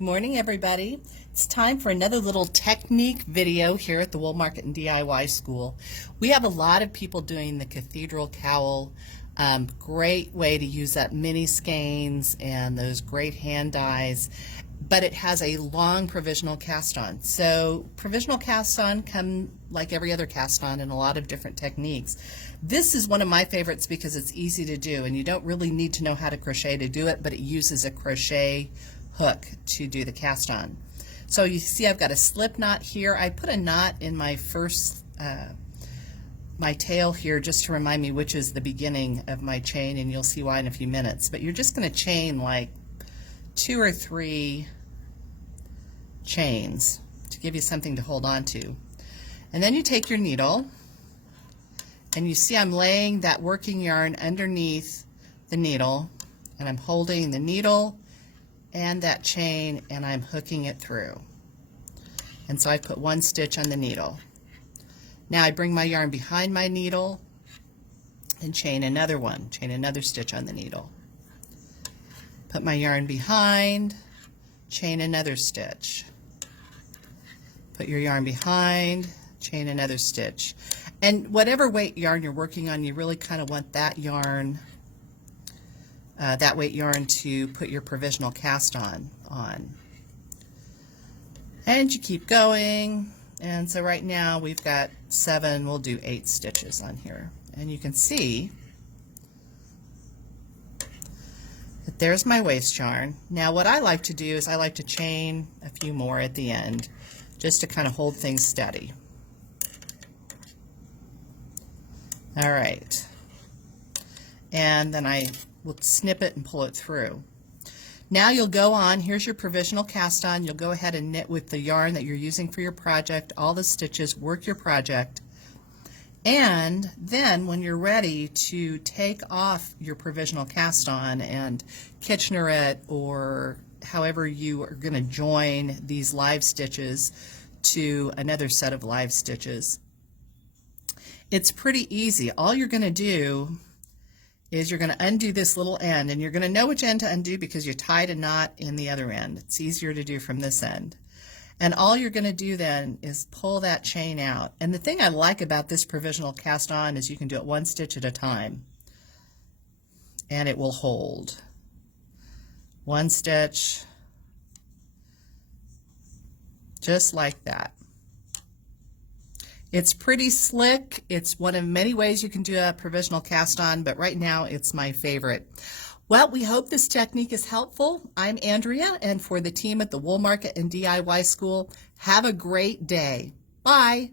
Good morning, everybody. It's time for another little technique video here at the Wool Market and DIY School. We have a lot of people doing the cathedral cowl. Great way to use up mini skeins and those great hand dyes, but it has a long provisional cast on. So provisional cast on come like every other cast on in a lot of different techniques. This is one of my favorites because it's easy to do and you don't really need to know how to crochet to do it, but it uses a crochet hook to do the cast on. So you see I've got a slip knot here. I put a knot in my first my tail here just to remind me which is the beginning of my chain, and you'll see why in a few minutes. But you're just going to chain like 2 or 3 chains to give you something to hold on to. And then you take your needle and you see I'm laying that working yarn underneath the needle, and I'm holding the needle and that chain and I'm hooking it through. And so I put 1 stitch on the needle. Now I bring my yarn behind my needle and chain another one, chain another stitch on the needle. Put my yarn behind, chain another stitch. Put your yarn behind, chain another stitch. And whatever weight yarn you're working on, you really kind of want that yarn, that weight yarn to put your provisional cast on. And you keep going. And so right now we've got 7, we'll do 8 stitches on here. And you can see that there's my waste yarn. Now what I like to do is I like to chain a few more at the end just to kind of hold things steady. All right. And then I will snip it and pull it through. Now you'll go on, here's your provisional cast on, you'll go ahead and knit with the yarn that you're using for your project, all the stitches, work your project, and then when you're ready to take off your provisional cast on and Kitchener it, or however you are going to join these live stitches to another set of live stitches, it's pretty easy. All you're going to do is you're going to undo this little end, and you're going to know which end to undo because you tied a knot in the other end. It's easier to do from this end. And all you're going to do then is pull that chain out. And the thing I like about this provisional cast on is you can do it 1 stitch at a time, and it will hold. 1 stitch, just like that. It's pretty slick. It's one of many ways you can do a provisional cast on, but right now it's my favorite. Well, we hope this technique is helpful. I'm Andrea, and for the team at the Wool Market and DIY School, have a great day. Bye.